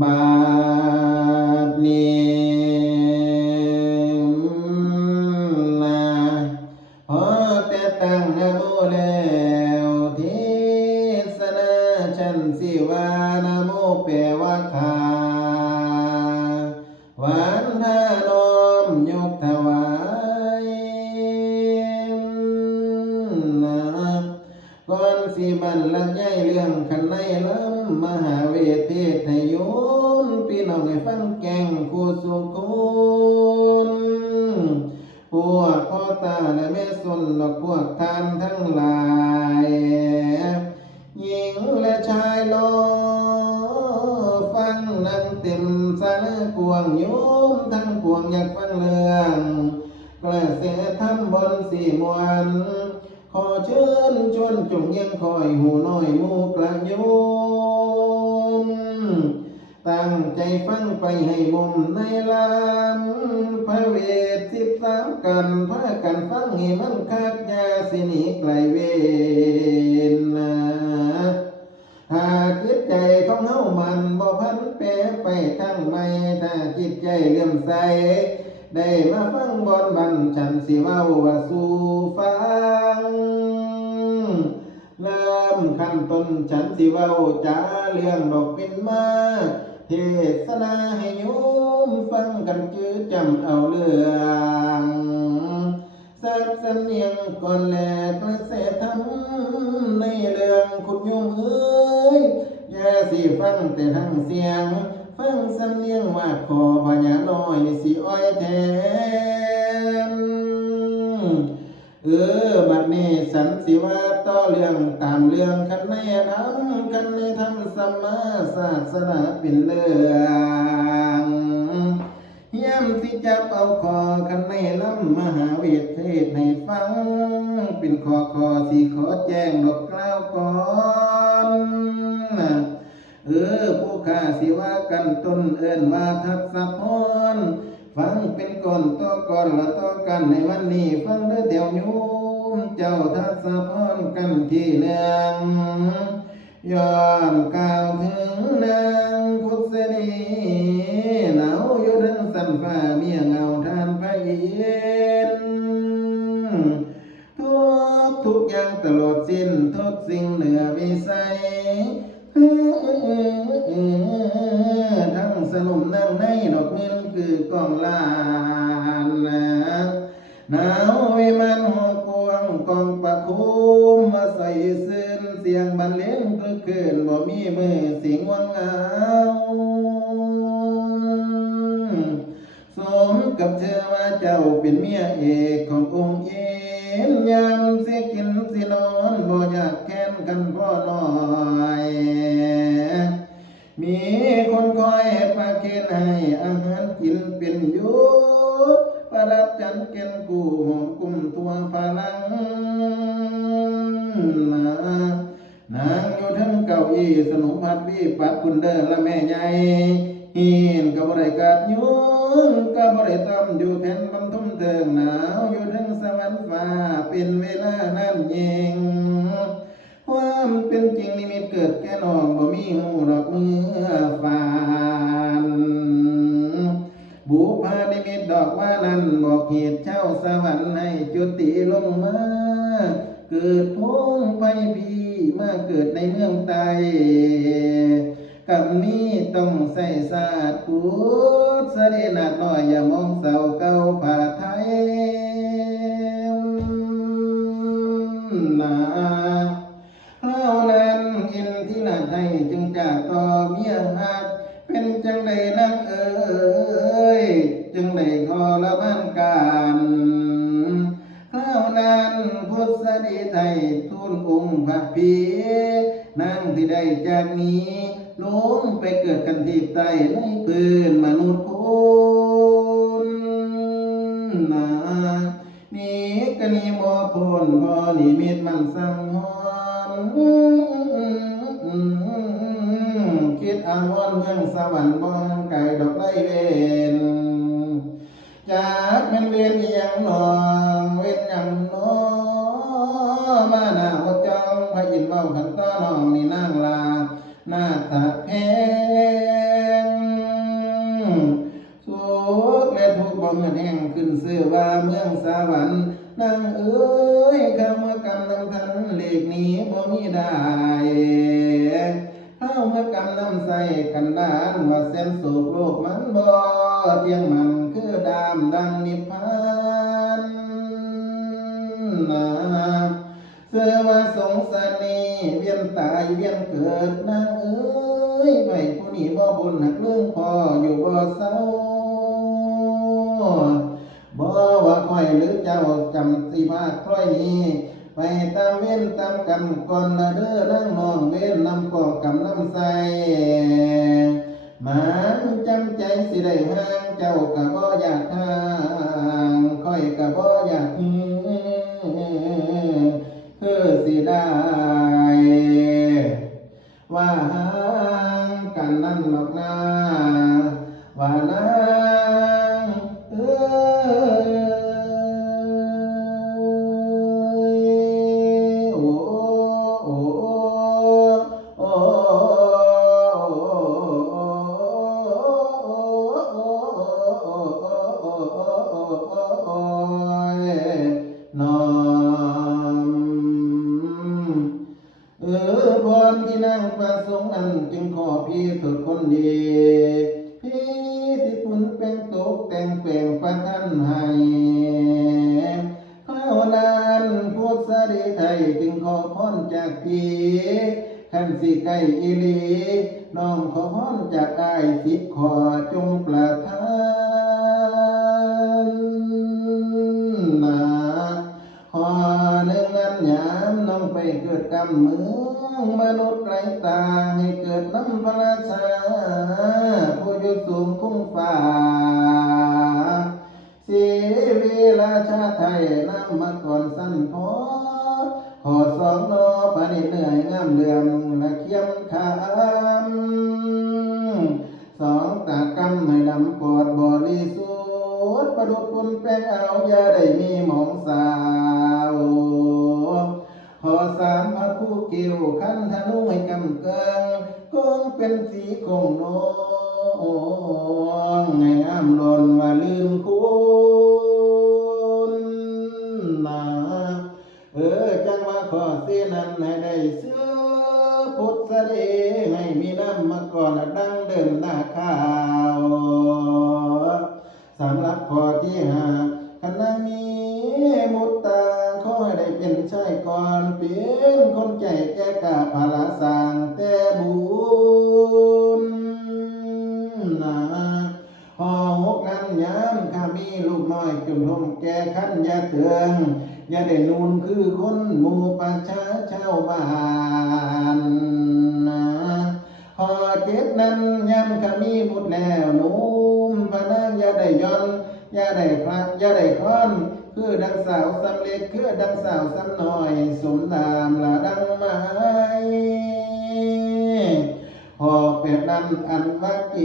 บาดนี้นะพอแต่ตั้งนะโมแล้วทิศนาฉันสิวานะโมแปลว่าขาหวานทานอมยกถวายนะก่อนสิบรรยายเรื่องขันในล้ำมหาเวทเทศให้โยมพี่น้องให้ฟังแกงคู่สุคุณพวกพ่อตาและแม่สนและพวกท่านทั้งหลายหญิงและชายโลฟังนั่งเต็มสารกวงโยมทั้งปวงอยากฟังเรื่องกระแสธรรมบนสีมวนขอเชิญชวนจงยังคอยหูน้อยมูกระโยมตั้งใจฟังไปให้มุมในลำพระเวท13กันพากันฟังให้มันคักยาสิหนีไกลเวรนะหากจิตใจของเฮามันบ่พันแปรไปทางไม่ถ้าจิตใจเลื่อมใสได้มาฟังบอนบันฉันสิเว้าว่าสู่ฟังเริ่มขั้นต้นฉันสิเว้าจาเรื่องดอกเป็นมาเทศนาให้โยมฟังกันจื้อจำเอาเรื่องสักสำเนียงก่อนแลกระแสธรรมในเรื่องคุณโยมเอ้ยอย่าสิฟังแต่ทางเสียงฟังสำเนียงว่าขอพญาน้อยสิอ้อยแทนบัดนี้สันสิว่าต่อเรื่องตามเรื่องกันในธรรมกันในธรรมสัมมาศาสนาเป็นเรื่องย้ำสิจับเอาคอกันในล้ำมหาเวทเทศให้ฟังเป็นคอสิขอแจ้งดอกกล่าวก่อนผู้ข้าสิว่ากันต้นเอิ้นว่าทัศพรฟังเป็นก่อนต่อก่อนละต่อกันในวันนี้ฟังเด้อแถวโยมเจ้าทัศพรกันที่เนืองย้อนกล่าวถึงนางพุทธนีหนาวอยู่ทั้งสันฟ้าเมียเงาทานพระอินทร์ทุกอย่างตลอดสิ้นทุกสิ่งเหนือวิสัยทั้งสนุมนั่งในดอกเงินคือกองลานหนาววิมานหัวกวงกองประคุมมาใส่ซื่นเสียงบรรเลงคือคืนบ่มีมือสิงวังเอาสมกับเธอว่าเจ้าเป็นเมียเอกขององค์อินยามสิกินสินอนบ่อยากแค้นกันพ่อน้อยมีคนคอยปากเกณฑ์ให้อาหารกินเป็นอยู่ประดับจันเกณฑ์กูหอมกุมตัวพลังนางอยู่ทั้งเก้าอี้สนุพัดวิปัดคุณเด้อละแม่ใหญ่หินกับบริการยุ่งกับบริตอมอยู่แทนบำทุมเถิงหนาวอยู่ทั้งสวรรค์ฟ้าเป็นเวลานั้นเองความเป็นจริงนิมิตเกิดแก่น้องบ่มีหูดอกมือฝานบุพานิมิตดอกว่านั้นบอกเหตุเจ้าสวรรค์ให้จุติลงมาเกิดพงไปพีมาเกิดในเมืองไตกับนี้ต้องใส่ศาสตร์พุทธเสด็จนาน้อยอย่ามองเศร้าเก่าผ่าไทยนาเท่านั้นอินที่นาไทยจึงจากต่อเมียหักเป็นจังใดนักเอ่ยจึงได้ขอละบ้านการเท่านั้นพุทธดีไทยทูลองค์พระพีนางที่ได้จากนี้ลงไปเกิดกันที่ใต้ในพื้นมนุษย์คนนานี่ก็นี่บ่พ้นพอนิมิตมันสังหรณ์คิดอาวรณ์เมืองสวรรค์บ่ไกลดอกไล่เวนจากเป็นเวียนอีหยังหนอเวียนหยังหนอมาหน้าหัวจ้องพระอินทร์เว้าขันต้อน้องนี่นางลาหน้าตาแพง ได้เฮาเมื่อกำน้ำใส่กันดานว่าเส้นสุกโลกมันบ่เที่ยงมันคือดามดังนิพพานนะเสือว่าสงสารนี้เวียนตายเวียนเกิดนางเอ้ยไปผู้นี้บ่บุญหักเรื่องพออยู่บ่เศร้าบ่ว่าค่อยหรือเจ้าจำสิภาคคล้อยนี้ไปตามเว้นตามกันก่อนละเด้อนั่งนองเว้นนำกองกำน้ำใสมันจำใจสิได้ห่างเจ้ากะบ่อยากห่างค่อยกะบ่อยากคือสิได้ว่าห่างกันนั่นหรอกนะว่านางเอ้ยโอ้โอ้โอ้นอมพรที่นั่งประสงค์นั้นจึงขอพี่สุดคนดีพี่สิปุนเป็นตกแต่งแปลงประท่านให้ข้าวนานพูดสะดีไทยจึงขอพรจากพี่ขันสิไก่อีลีน้องขอพรจากอ้ายสิขอจงประทานนาขอหนึ่งนั้นยามน้องไปเกิดกรรมเมืองมนุษย์ไร้ตาให้เกิดน้ำพระราชาผู้อยู่สูงคุ้งฟ้าสีวีราชาไทยน้ำมาก่อนสั้นพอขอสองนอพระนิเหนื่อยงามเหลื่อมละเขียมขามสองตากำให้ดำปอดบริสุทธิ์ประดุจคุณแป้งเอาอย่าได้มีหมองสาวขอสามพระผู้เกี่ยวขันธนูให้กำเกิงคงเป็นสีคงน้องให้งามหล่นว่าลืมคุณนะจังว่าขอเสียนั้นให้ได้เสื้อพุทธเดให้มีน้ำมาก่อนดังเดิมหน้าข้าวสำหรับข้อที่ห้าคณะมีมุตตาขอให้ได้เป็นชายก่อนเป็นคนใจแก่กาภาลาสร้างแต่บุญนะหอหกนั้นยามข้ามีลูกน้อยจนทมแก่ขันอย่าเตืองอย่าได้นูนคือคนหมู่ประชาชาวบ้านนะหอเจ็ดนั้นยามข้ามีบุตรแล้วนุ่มพะนางอย่าได้ย้อนอย่าได้คลักอย่าได้คล้อนคือดังสาวสำเร็จคือดังสาวสำน้อยสมนามละดังไม้หอกเป็ดนั้นอันว่าเก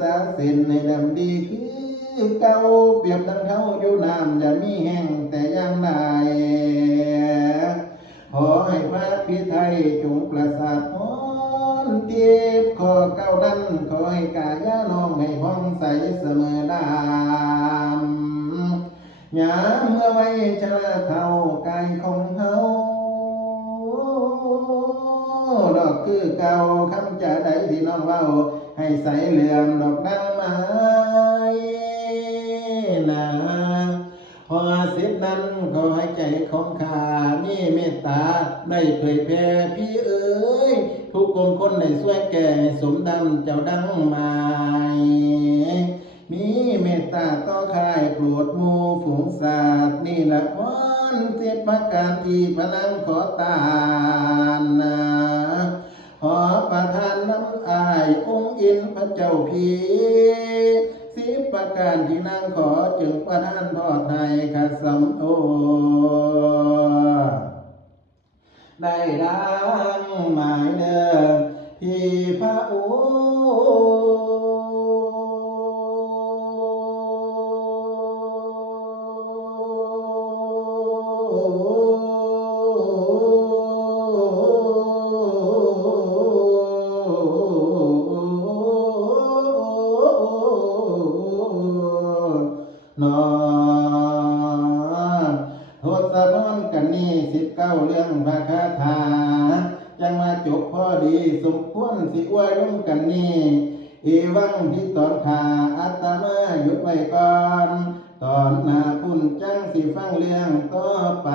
ษาเส้นในดำดีคือเก่าเปรียบดังเขาอยู่น้ำอย่ามีแห้งแต่ยังได้ขอให้พระพิไทยจงประสาทพรเทียบขอเก้านั้นขอให้กายะน้องให้พ้องใสเสมอดามยามเมื่อไว้ชราเท่ากายของเขาดอกคือเก่าคำจะใดที่น้องเว้าให้ใสเหลื่อมดอกดังไม้นะพอสิบนั้นขอให้ใจของข้ามีเมตตาได้เผยแผ่พี่เอ๋ยทุกคนได้ช่วยแก่สมดำเจ้าดังไม้มีเมตตาต่อใครโปรดหมู่ฝูงสัตว์นี่ละพรเจ็ดประการที่พนังขอตานนะขอประทานน้ำอายองค์อินพระเจ้าพีสิบประการที่นางขอจึงประทานทอดให้ขัดสมโอได้ดังหมายเดิมที่พระโอนอทศพรกันนี้19 เรื่องพระคาถา จบพอดีสมควรสิอวยลงกันนี่เอวังที่ตอนขาอาตมาหยุดไว้ก่อนตอนหน้าพุ่นจังสิฟังเรื่องต่อไป